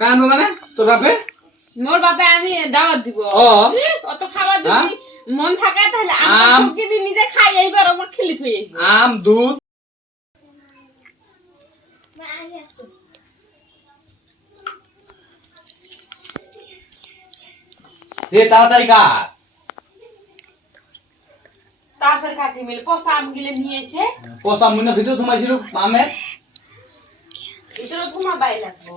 কান মানে তোর বাপে মোর বাপে আমি দাওয়াত দিব অত খাবার যদি মন থাকে তাহলে আমি সবজি দিয়ে নিজে খাই এইবার আমার খেলি থই আম দুধ দে তাড়াতাড়ি কাট তারপরে কাটি মিলে পচা আম গিলে নিয়ে এসে পচা মুনা ভিতরে ঘুমাইছিল আমের ভিতরে ঘুমা বাই লাগবো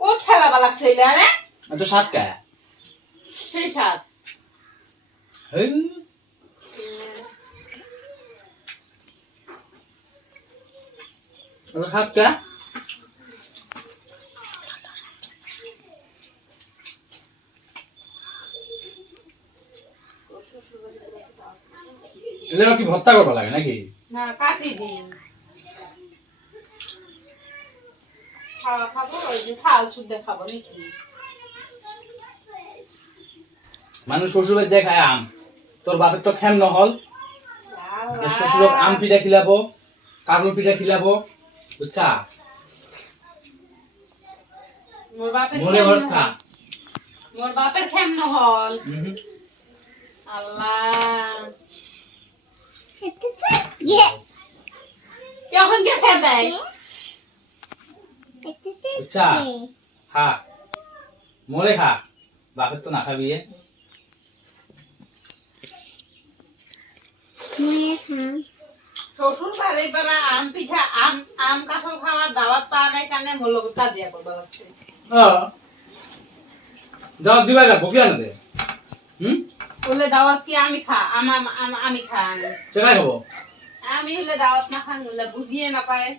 কো খেলা বা লাগছে ইলা রে এত সাত কা সেই সাত হেই এত সাত কা এগুলো কি ভর্তা করবা লাগে নাকি না কাটি দিন খাওয়া খাবো ওই যে ছাল শুদ্ধ খাবো নাকি মানুষ শ্বশুরের যে খায় আম তোর বাপের তো খেম নহল শ্বশুরক আম পিঠা খিলাবো কাবুল পিঠা খিলাবো বুঝছা মোর বাপের মনে ঘর খা মোর বাপের খেম নহল আল্লাহ এখন কে খেয়ে দেয় বুঝছা খা মরে খা বাপের তো না খাবি শ্বশুর বাড়ি বেলা আম পিঠা আম কাঁঠাল খাওয়ার দাওয়াত পাওয়া নাই কারণে মোর লোক কাজিয়া করবা লাগছে দাও দিবা লাগবো কি আনতে বলে দাওয়াত কি আমি আমি খান সেটাই খাবো আমি হলে দাওয়াত না খান বলে বুঝিয়ে না পায়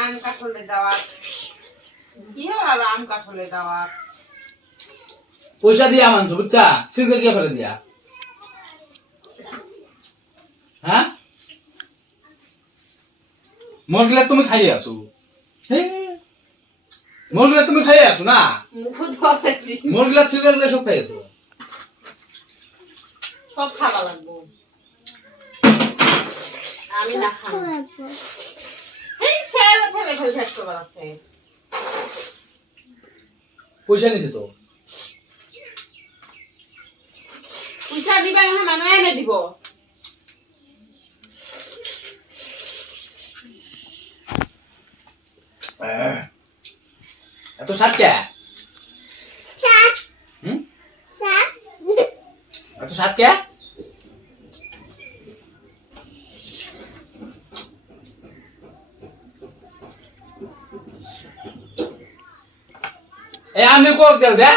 আম কাঁঠালের দাওয়াত কি হলো আম কাঁঠালের দাওয়াত পয়সা দিয়া মানছো বুঝছা সিলকে কে ফেলে দিয়া হ্যাঁ মরগিলা তুমি খাইয়ে আসো মরগিলা তুমি খাইয়ে আসো না মুখ ধরে দি মরগিলা সিলকে সব খাইয়ে আসো সব খাওয়া লাগবো আমি না খাবো এই ছেলে ফেলে ফেলে শেষ করবার আছে পয়সা নিছে তো পয়সা দিবা না মানুষ এনে দিব এত সাত কে এত সাত কে এ আমি কোক দেল দে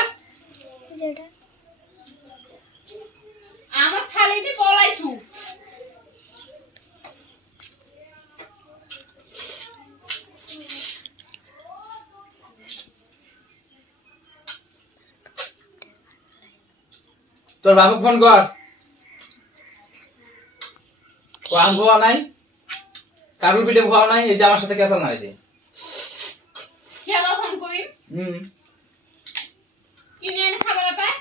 আমার থালিতে পলাইছু তোর বাবা ফোন কর ও আম খাওয়া নাই কাবুল পিঠে খাওয়া নাই এই যে আমার সাথে কেসাল না হয়েছে কেন ফোন করি কিনে এনে খাবার পায়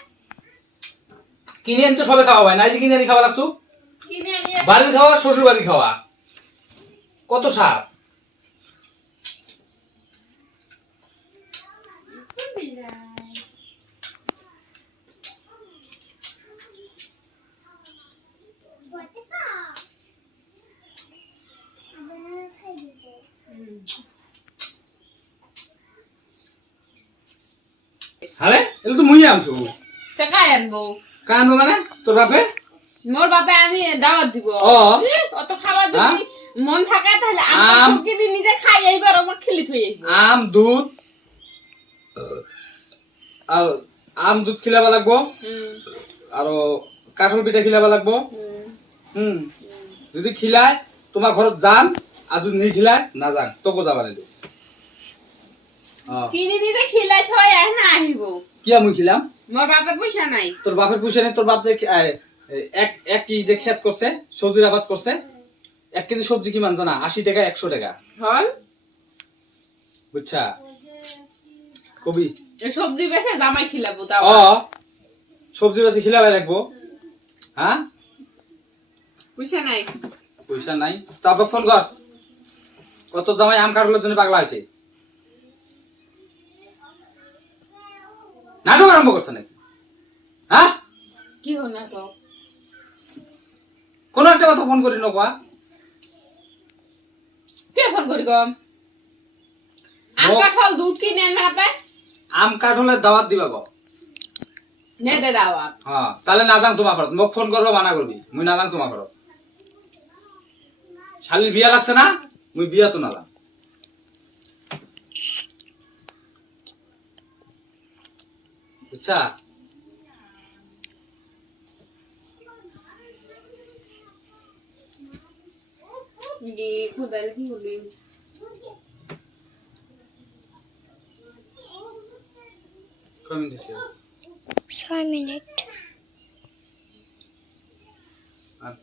কিনে আনতে সবে খাওয়া হয় না এই যে কিনে আনি খাওয়া লাগতো কিনে এনে বাড়ির খাওয়া শ্বশুর বাড়ির খাওয়া কত স্বাদ আরে এটা তো মুই আনছো টাকায় আনবো কান মানে তোর বাপে মোর বাপে আমি দাওয়াত দিব অত খাবার যদি মন থাকে তাহলে আমি সবজি দিয়ে নিজে খাই এইবার আমার খেলি থই আম দুধ আর আম দুধ খিলাবা লাগবো আর কাঁঠাল পিঠা খিলাবা লাগবো যদি খিলায় তোমার ঘরত যান আর যদি নি খিলায় না যান তোকে যাবা নিল কিনে দিতে খিলাই থই আর না আহিব কি আমি খিলাম মোর বাপের পয়সা নাই তোর বাপের পয়সা নেই তোর বাপ যে এক কি যে ক্ষেত করছে সবজির আবাদ করছে 1 কেজি সবজি কি মান জানা 80 টাকা 100 টাকা হল বুঝছা কবি সবজি বেচে জামাই খিলাবো তাও সবজি বেশি খিলাবে লাগবো হ্যাঁ পয়সা নাই পয়সা নাই তারপর ফোন কর কত জামাই আম কাটলের জন্য পাগলা আছে নাটক আরম্ভ করছে নাকি হ্যাঁ কি হল না তো কোন একটা কথা ফোন করি নকবা কে ফোন করি গো আম কাঁঠাল দুধ কি নেন না পে আম কাটলের দাওয়াত দিবা গো নে দে দাওয়াত হ্যাঁ তাহলে না যাং তোমার ঘর মোক ফোন করবো মানা করবি মুই না যাং তোমার ঘর শালির বিয়া লাগছে না মুই বিয়া তো না যাং বুঝছা গে খোদার কি হলি কমিং দিছে 6 মিনিট আর